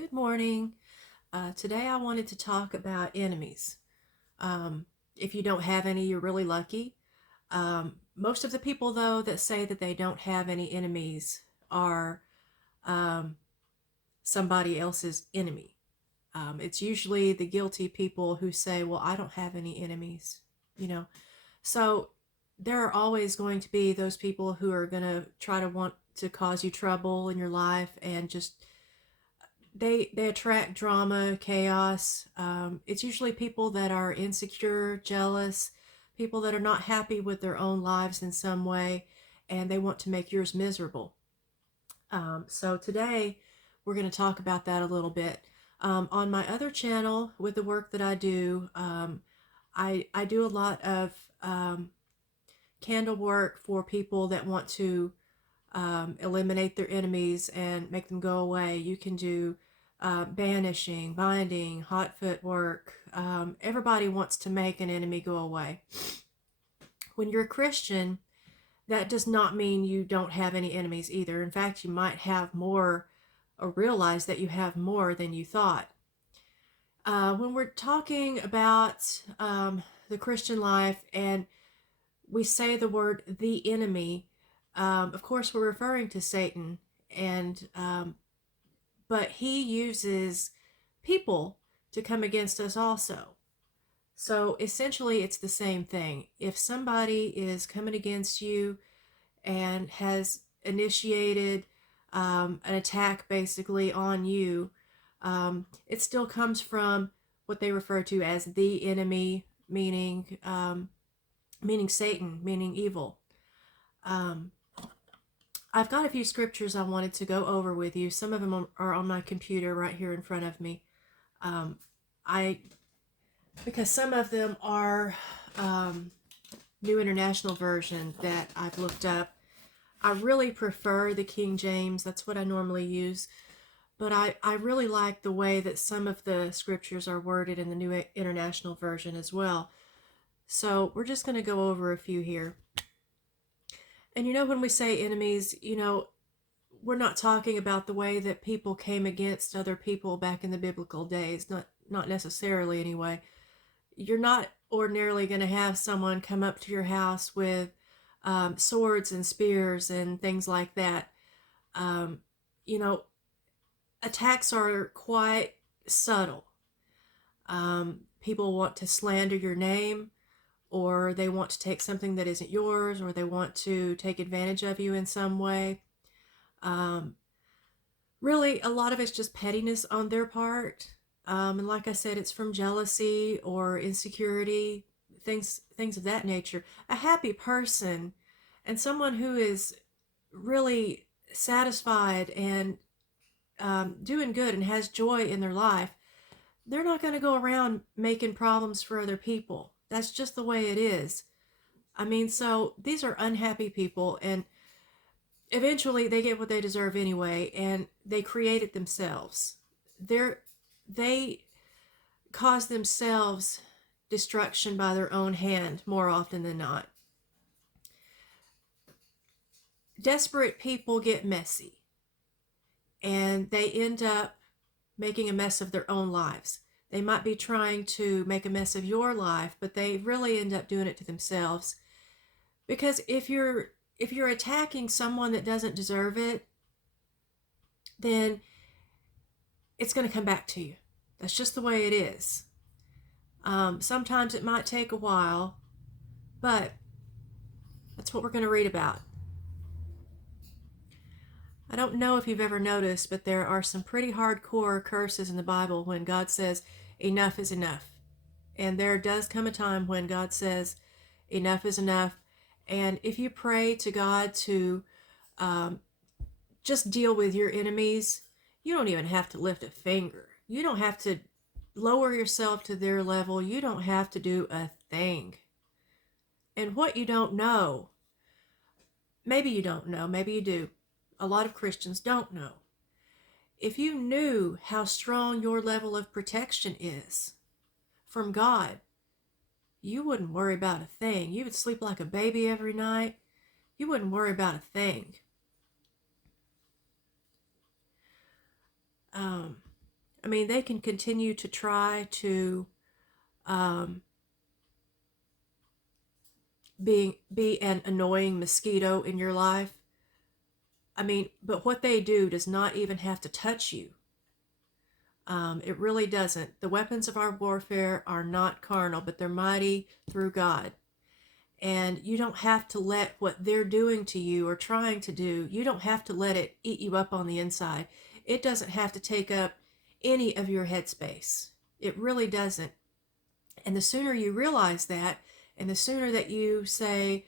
Good morning. Today I wanted to talk about enemies. If you don't have any, you're really lucky. Most of the people, though, that say that they don't have any enemies are um, somebody else's enemy. It's usually the guilty people who say, well, I don't have any enemies, you know. So there are always going to be those people who are going to try to want to cause you trouble in your life and just they attract drama, chaos. It's usually people that are insecure, jealous, people that are not happy with their own lives in some way, and they want to make yours miserable. So today we're going to talk about that a little bit. On my other channel, with the work that I do, I do a lot of candle work for people that want to eliminate their enemies and make them go away. You can do banishing, binding, hot foot work. Everybody wants to make an enemy go away. When you're a Christian, that does not mean you don't have any enemies either. In fact, you might have more or realize that you have more than you thought. When we're talking about the Christian life and we say the word the enemy, of course, we're referring to Satan, and but he uses people to come against us also. So essentially, it's the same thing. If somebody is coming against you and has initiated an attack basically on you, it still comes from what they refer to as the enemy, meaning Satan, meaning evil. Um, I've got a few scriptures I wanted to go over with you. Some of them are on my computer right here in front of me. Um, I because some of them are New International Version that I've looked up. I really prefer the King James. That's what I normally use. But I really like the way that some of the scriptures are worded in the New International Version as well. So we're just going to go over a few here. And when we say enemies, we're not talking about the way that people came against other people back in the biblical days. Not necessarily anyway. You're not ordinarily going to have someone come up to your house with swords and spears and things like that. Um, you know, Attacks are quite subtle. People want to slander your name, or they want to take something that isn't yours, or they want to take advantage of you in some way. Um, Really, a lot of it's just pettiness on their part. And like I said, it's from jealousy or insecurity, things of that nature. A happy person and someone who is really satisfied and doing good and has joy in their life, they're not going to go around making problems for other people. That's just the way it is. I mean, so these are unhappy people, and eventually they get what they deserve anyway, and they create it themselves. They cause themselves destruction by their own hand more often than not. Desperate people get messy, and they end up making a mess of their own lives. They might be trying to make a mess of your life, but they really end up doing it to themselves. Because if you're attacking someone that doesn't deserve it, then it's going to come back to you. That's just the way it is. Sometimes it might take a while, but that's what we're going to read about. I don't know if you've ever noticed, but there are some pretty hardcore curses in the Bible when God says, enough is enough. And there does come a time when God says, enough is enough. And if you pray to God to um, just deal with your enemies, you don't even have to lift a finger. You don't have to lower yourself to their level. You don't have to do a thing. And what you don't know, maybe you don't know, maybe you do. A lot of Christians don't know. If you knew how strong your level of protection is from God, you wouldn't worry about a thing. You would sleep like a baby every night. You wouldn't worry about a thing. Um, I mean, they can continue to try to um, be an annoying mosquito in your life. I mean, but what they do does not even have to touch you. It really doesn't. The weapons of our warfare are not carnal, but they're mighty through God. And you don't have to let what they're doing to you or trying to do, you don't have to let it eat you up on the inside. It doesn't have to take up any of your headspace. It really doesn't. And the sooner you realize that, and the sooner that you say,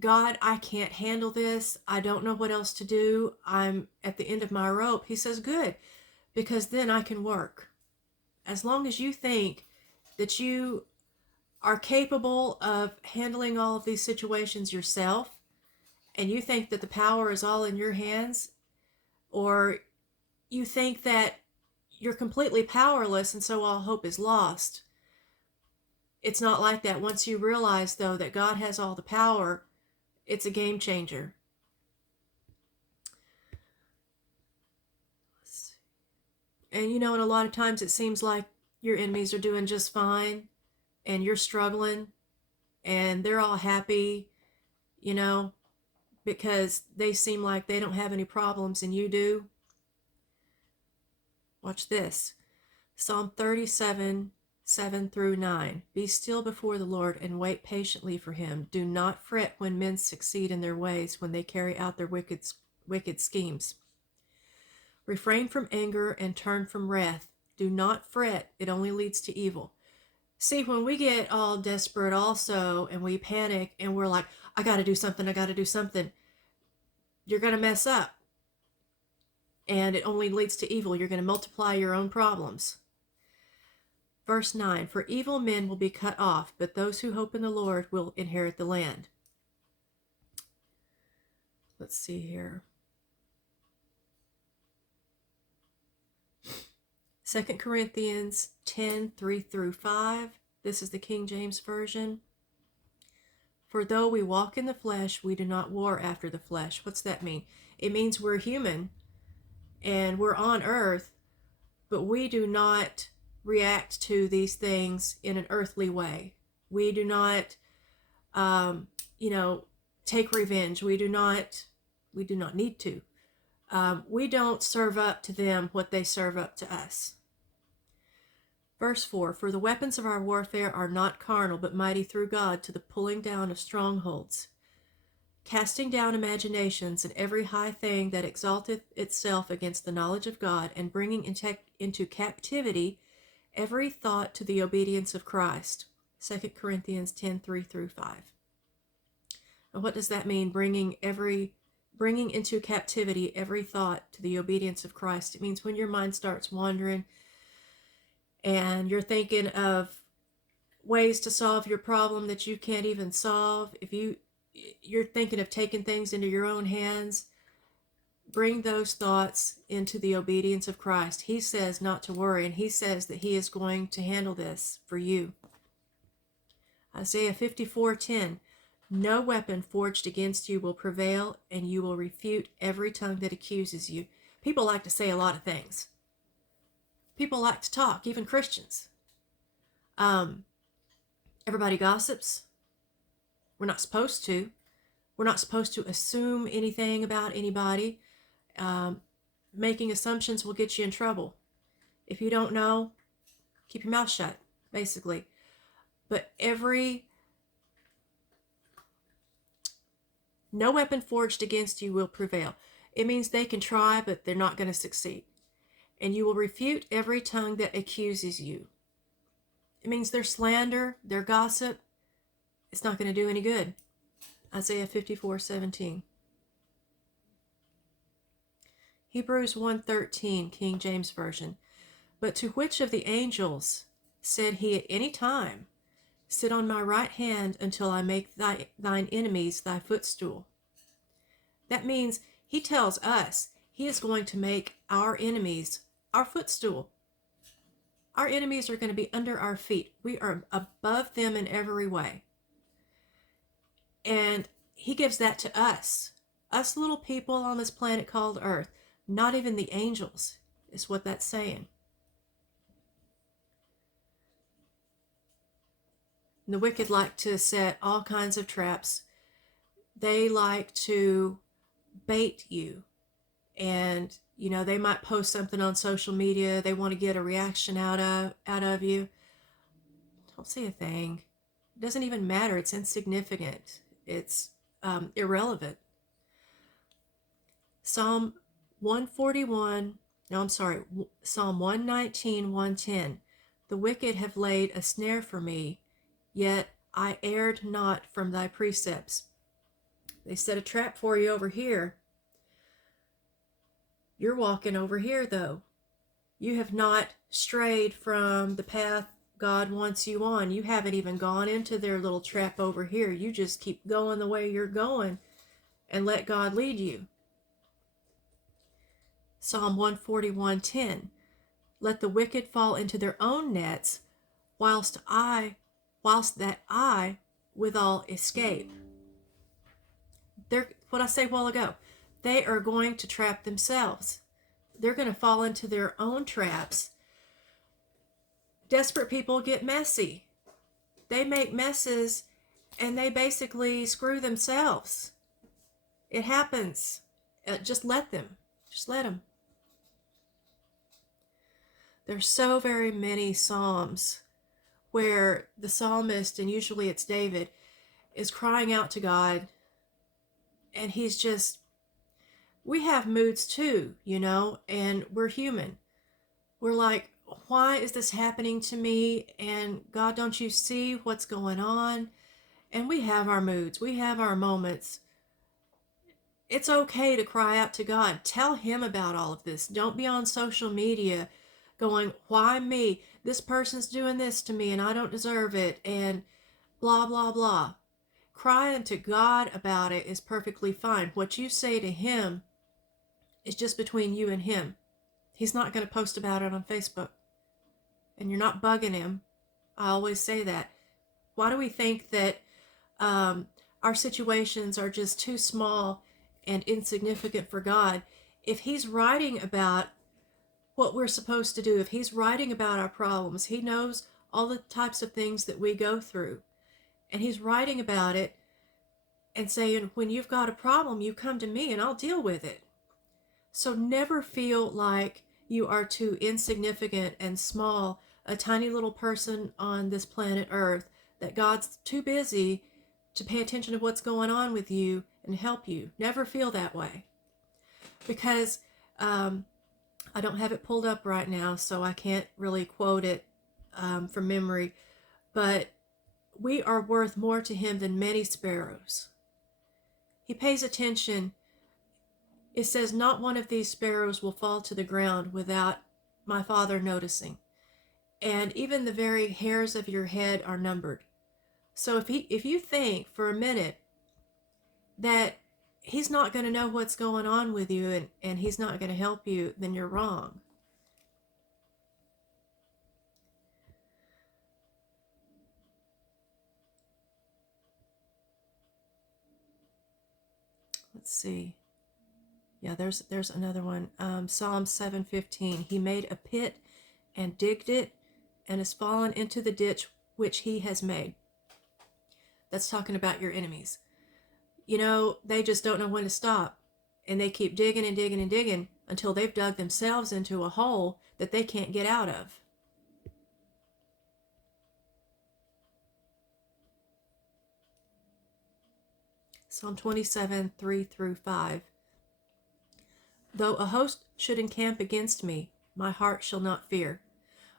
God, I can't handle this. I don't know what else to do. I'm at the end of my rope. He says, good, because then I can work. As long as you think that you are capable of handling all of these situations yourself, and you think that the power is all in your hands, or you think that you're completely powerless and so all hope is lost, it's not like that. Once you realize, though, that God has all the power, it's a game changer. And and a lot of times it seems like your enemies are doing just fine and you're struggling and they're all happy, you know, because they seem like they don't have any problems and you do. Watch this. Psalm 37, 7 through 9. Be still before the Lord and wait patiently for him. Do not fret when men succeed in their ways, when they carry out their wicked schemes. Refrain from anger and turn from wrath. Do not fret, it only leads to evil. See, when we get all desperate also and we panic and we're like, I got to do something, you're going to mess up. And it only leads to evil. You're going to multiply your own problems. Verse 9, for evil men will be cut off, but those who hope in the Lord will inherit the land. Let's see here. 2 Corinthians 10, 3 through 5. This is the King James Version. For though we walk in the flesh, we do not war after the flesh. What's that mean? It means we're human and we're on earth, but we do not react to these things in an earthly way. We do not, take revenge. We do not need to. We don't serve up to them what they serve up to us. Verse 4, for the weapons of our warfare are not carnal, but mighty through God to the pulling down of strongholds, casting down imaginations and every high thing that exalteth itself against the knowledge of God, and bringing into captivity every thought to the obedience of Christ. 2 Corinthians 10, 3 through 5. And what does that mean, bringing into captivity every thought to the obedience of Christ? It means when your mind starts wandering and you're thinking of ways to solve your problem that you can't even solve, if you're thinking of taking things into your own hands, bring those thoughts into the obedience of Christ. He says not to worry, and he says that he is going to handle this for you. Isaiah 54:10, no weapon forged against you will prevail, and you will refute every tongue that accuses you. People like to say a lot of things. People like to talk, even Christians. Everybody gossips. We're not supposed to. We're not supposed to assume anything about anybody. Making assumptions will get you in trouble. If you don't know, keep your mouth shut, basically. But no weapon forged against you will prevail. It means they can try, but they're not going to succeed. And you will refute every tongue that accuses you. It means their slander, their gossip, it's not going to do any good. Isaiah 54:17. Hebrews 1:13, King James Version. But to which of the angels said he at any time, sit on my right hand until I make thine enemies thy footstool? That means he tells us he is going to make our enemies our footstool. Our enemies are going to be under our feet. We are above them in every way. And he gives that to us little people on this planet called Earth. Not even the angels is what that's saying. And the wicked like to set all kinds of traps. They like to bait you. And, they might post something on social media. They want to get a reaction out of you. Don't say a thing. It doesn't even matter. It's insignificant. It's irrelevant. Psalm 141, no, I'm sorry, Psalm 119, 110. The wicked have laid a snare for me, yet I erred not from thy precepts. They set a trap for you over here. You're walking over here, though. You have not strayed from the path God wants you on. You haven't even gone into their little trap over here. You just keep going the way you're going and let God lead you. Psalm 141:10. Let the wicked fall into their own nets, whilst that I withal escape. They're what I said a while ago. They are going to trap themselves. They're going to fall into their own traps. Desperate people get messy. They make messes and they basically screw themselves. It happens. Just let them. Just let them. There's so very many Psalms where the psalmist, and usually it's David, is crying out to God, and he's just, we have moods too, and we're human. We're like, why is this happening to me? And God, don't you see what's going on? And we have our moods. We have our moments. It's okay to cry out to God. Tell him about all of this. Don't be on social media going, why me? This person's doing this to me and I don't deserve it, and blah, blah, blah. Crying to God about it is perfectly fine. What you say to him is just between you and him. He's not going to post about it on Facebook. And you're not bugging him. I always say that. Why do we think that our situations are just too small and insignificant for God? If he's writing about what we're supposed to do, if he's writing about our problems, he knows all the types of things that we go through. And he's writing about it and saying, when you've got a problem, you come to me and I'll deal with it. So never feel like you are too insignificant and small, a tiny little person on this planet Earth, that God's too busy to pay attention to what's going on with you and help you. Never feel that way. Because I don't have it pulled up right now, so I can't really quote it from memory, but we are worth more to him than many sparrows. He pays attention. It says, not one of these sparrows will fall to the ground without my Father noticing. And even the very hairs of your head are numbered. So if you think for a minute that he's not going to know what's going on with you and he's not going to help you, then you're wrong. Let's see. Yeah, there's another one. Psalm 7:15. He made a pit and digged it and has fallen into the ditch which he has made. That's talking about your enemies. They just don't know when to stop. And they keep digging and digging and digging until they've dug themselves into a hole that they can't get out of. Psalm 27, 3 through 5. Though a host should encamp against me, my heart shall not fear.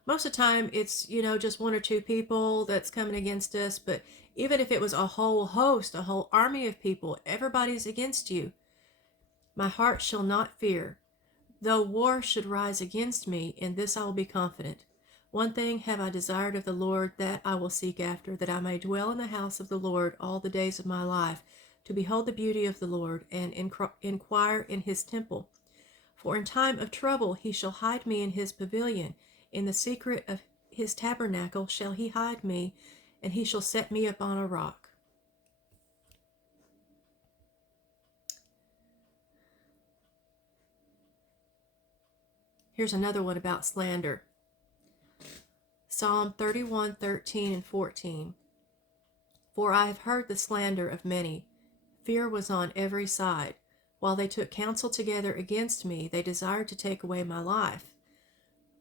Most of the time it's, just one or two people that's coming against us, but even if it was a whole host, a whole army of people, everybody's against you, my heart shall not fear. Though war should rise against me, in this I will be confident. One thing have I desired of the Lord, that I will seek after, that I may dwell in the house of the Lord all the days of my life, to behold the beauty of the Lord, and inquire in his temple. For in time of trouble he shall hide me in his pavilion. In the secret of his tabernacle shall he hide me, and he shall set me upon a rock. Here's another one about slander. Psalm 31, 13 and 14. For I have heard the slander of many. Fear was on every side. While they took counsel together against me, they desired to take away my life.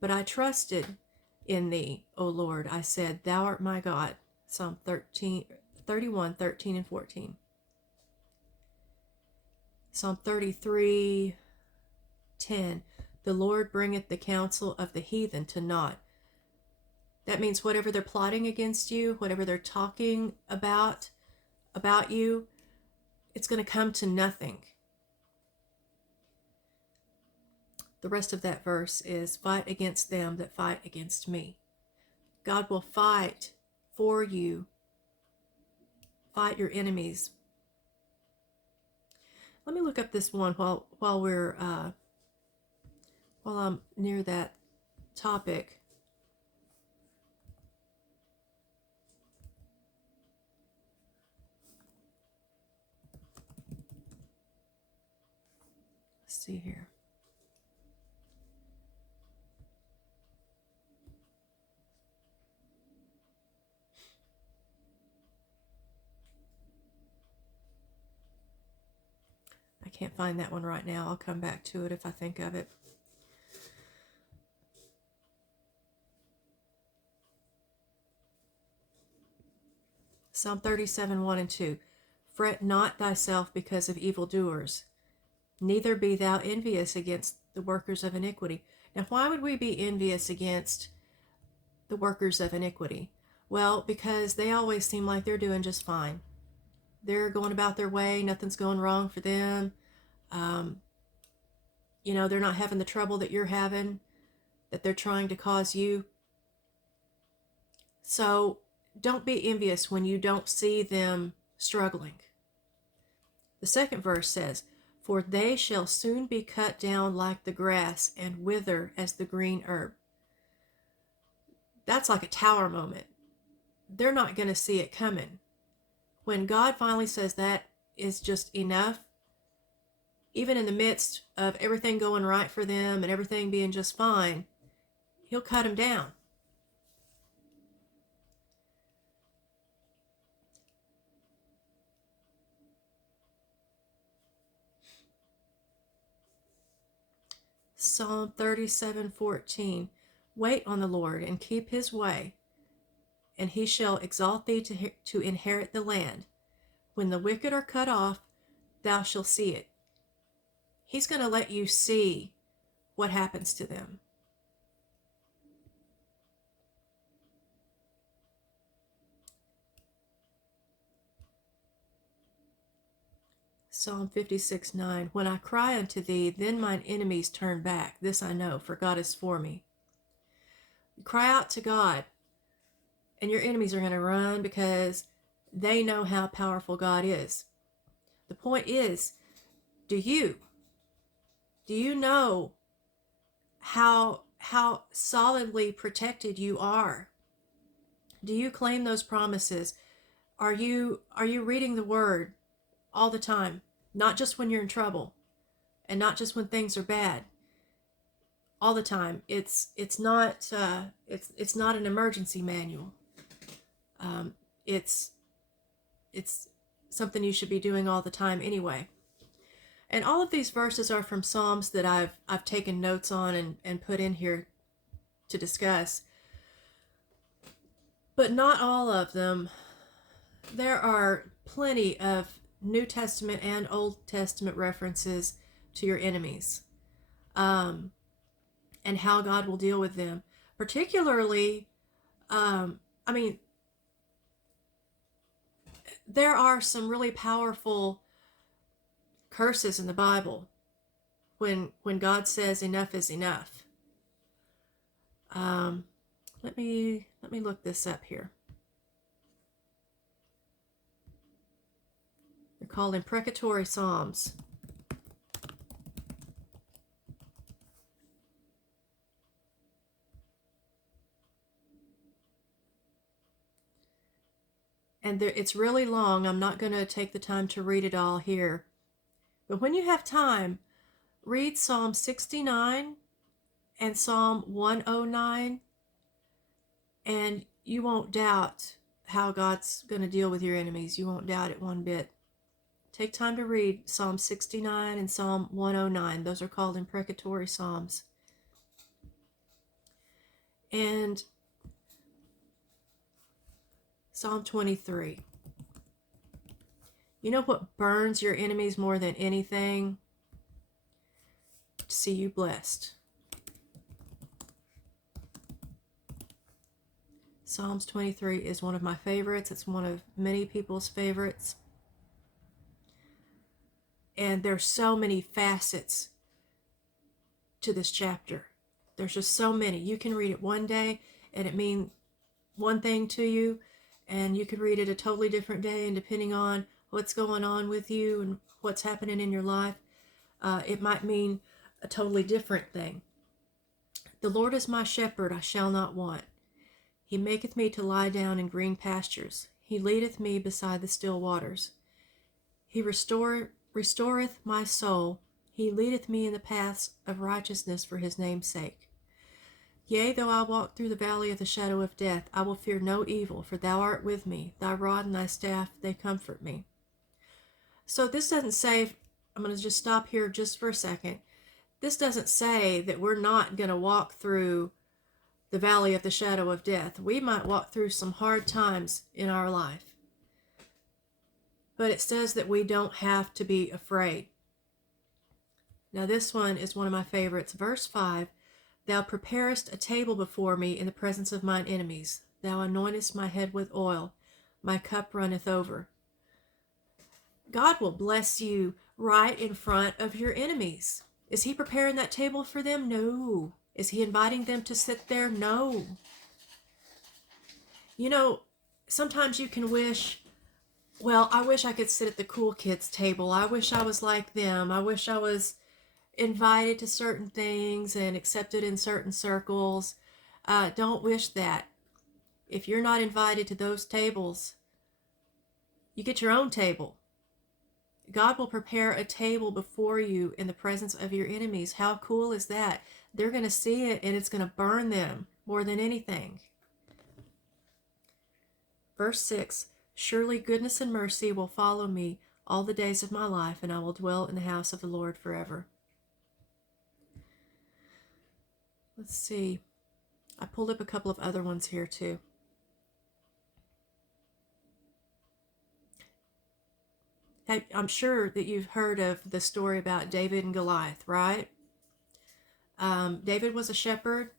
But I trusted in thee, O Lord. I said, Thou art my God. Psalm 31, 13 and 14. Psalm 33, 10. The Lord bringeth the counsel of the heathen to naught. That means whatever they're plotting against you, whatever they're talking about you, it's going to come to nothing. The rest of that verse is, fight against them that fight against me. God will fight for you. Fight your enemies. Let me look up this one while I'm near that topic. Let's see here. I can't find that one right now. I'll come back to it if I think of it. Psalm 37, 1 and 2. Fret not thyself because of evildoers, neither be thou envious against the workers of iniquity. Now, why would we be envious against the workers of iniquity? Well, because they always seem like they're doing just fine. They're going about their way. Nothing's going wrong for them. They're not having the trouble that you're having, that they're trying to cause you. So don't be envious when you don't see them struggling. The second verse says, For they shall soon be cut down like the grass and wither as the green herb. That's like a tower moment. They're not going to see it coming. When God finally says that is just enough, even in the midst of everything going right for them and everything being just fine, He'll cut them down. Psalm 37:14. Wait on the Lord and keep His way, and He shall exalt thee to inherit the land. When the wicked are cut off, thou shalt see it. He's going to let you see what happens to them. Psalm 56:9. When I cry unto thee, then mine enemies turn back. This I know, for God is for me. You cry out to God, and your enemies are going to run because they know how powerful God is. The point is, do you know how solidly protected you are? Do you claim those promises? Are you reading the Word all the time? Not just when you're in trouble, and not just when things are bad. All the time. It's not an emergency manual. It's something you should be doing all the time anyway. And all of these verses are from Psalms that I've taken notes on and put in here to discuss. But not all of them. There are plenty of New Testament and Old Testament references to your enemies, and how God will deal with them. Particularly, there are some really powerful curses in the Bible when God says enough is enough. Let me look this up here. They're called imprecatory psalms. And it's really long. I'm not going to take the time to read it all here. But when you have time, read Psalm 69 and Psalm 109, and you won't doubt how God's going to deal with your enemies. You won't doubt it one bit. Take time to read Psalm 69 and Psalm 109. Those are called imprecatory psalms. And Psalm 23. You know what burns your enemies more than anything? To see you blessed. Psalms 23 is one of my favorites. It's one of many people's favorites. And there's so many facets to this chapter. There's just so many. You can read it one day and it means one thing to you, and you could read it a totally different day, and depending on what's going on with you and what's happening in your life, it might mean a totally different thing. The Lord is my shepherd, I shall not want. He maketh me to lie down in green pastures. He leadeth me beside the still waters. He restoreth my soul. He leadeth me in the paths of righteousness for his name's sake. Yea, though I walk through the valley of the shadow of death, I will fear no evil, for thou art with me. Thy rod and thy staff, they comfort me. So this doesn't say, I'm going to just stop here just for a second. This doesn't say that we're not going to walk through the valley of the shadow of death. We might walk through some hard times in our life. But it says that we don't have to be afraid. Now this one is one of my favorites. Verse 5, Thou preparest a table before me in the presence of mine enemies. Thou anointest my head with oil. My cup runneth over. God will bless you right in front of your enemies. Is he preparing that table for them? No. Is he inviting them to sit there? No. You know, sometimes you can wish, well, I wish I could sit at the cool kids table. I wish I was like them. I wish I was invited to certain things and accepted in certain circles. Don't wish that. If you're not invited to those tables, you get your own table. God will prepare a table before you in the presence of your enemies. How cool is that? They're going to see it and it's going to burn them more than anything. Verse 6, Surely goodness and mercy will follow me all the days of my life, and I will dwell in the house of the Lord forever. Let's see. I pulled up a couple of other ones here too. I'm sure that you've heard of the story about David and Goliath, right? David was a shepherd,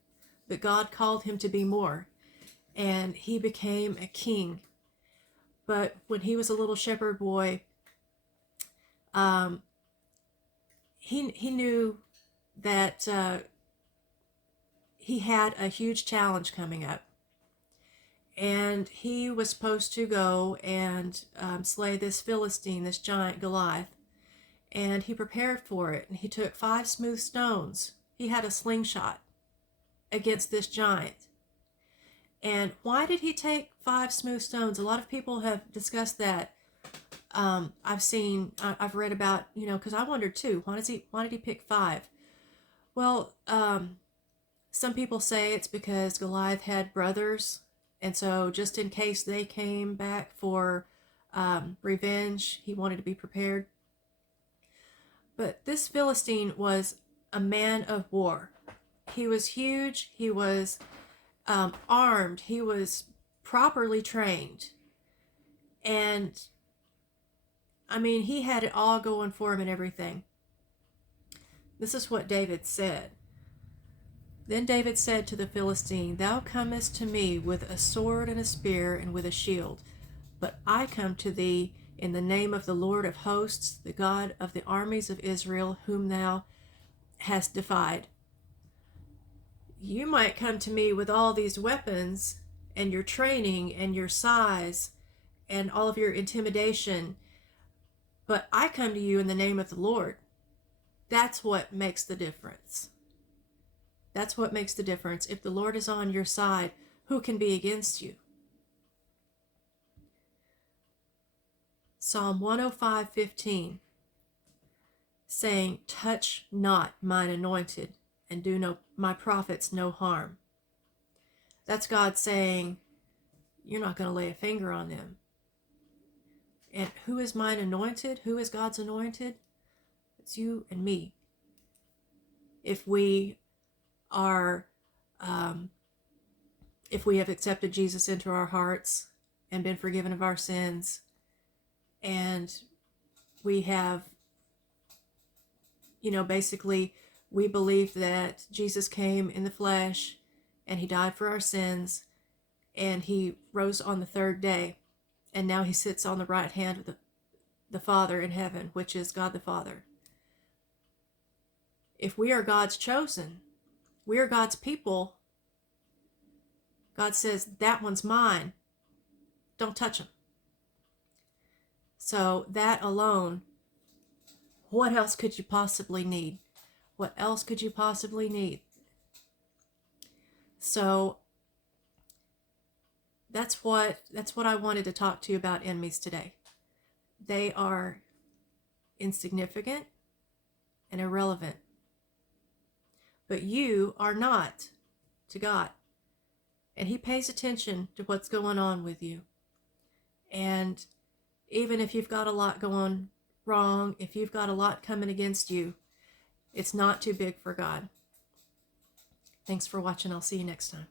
but God called him to be more, and he became a king. But when he was a little shepherd boy, he knew that he had a huge challenge coming up. And he was supposed to go and slay this Philistine, this giant Goliath. And he prepared for it. And he took 5 smooth stones. He had a slingshot against this giant. And why did he take 5 smooth stones? A lot of people have discussed that. I've read about, because I wondered too, why did he pick 5? Well, some people say it's because Goliath had brothers. And so just in case they came back for revenge, he wanted to be prepared. But this Philistine was a man of war. He was huge. He was armed. He was properly trained. And, he had it all going for him and everything. This is what David said. Then David said to the Philistine, Thou comest to me with a sword and a spear and with a shield, but I come to thee in the name of the Lord of hosts, the God of the armies of Israel, whom thou hast defied. You might come to me with all these weapons and your training and your size and all of your intimidation, but I come to you in the name of the Lord. That's what makes the difference. That's what makes the difference. If the Lord is on your side, who can be against you? Psalm 105:15, saying, Touch not mine anointed, and do my prophets no harm. That's God saying, you're not going to lay a finger on them. And who is mine anointed? Who is God's anointed? It's you and me. If we are, if we have accepted Jesus into our hearts and been forgiven of our sins, and we have, basically, we believe that Jesus came in the flesh and he died for our sins and he rose on the third day, and now he sits on the right hand of the Father in heaven, which is God the Father. If we are God's chosen, we are God's people, God says, that one's mine. Don't touch him. So that alone, what else could you possibly need? What else could you possibly need? So that's what I wanted to talk to you about enemies today. They are insignificant and irrelevant. But you are not to God. And he pays attention to what's going on with you. And even if you've got a lot going wrong, if you've got a lot coming against you, it's not too big for God. Thanks for watching. I'll see you next time.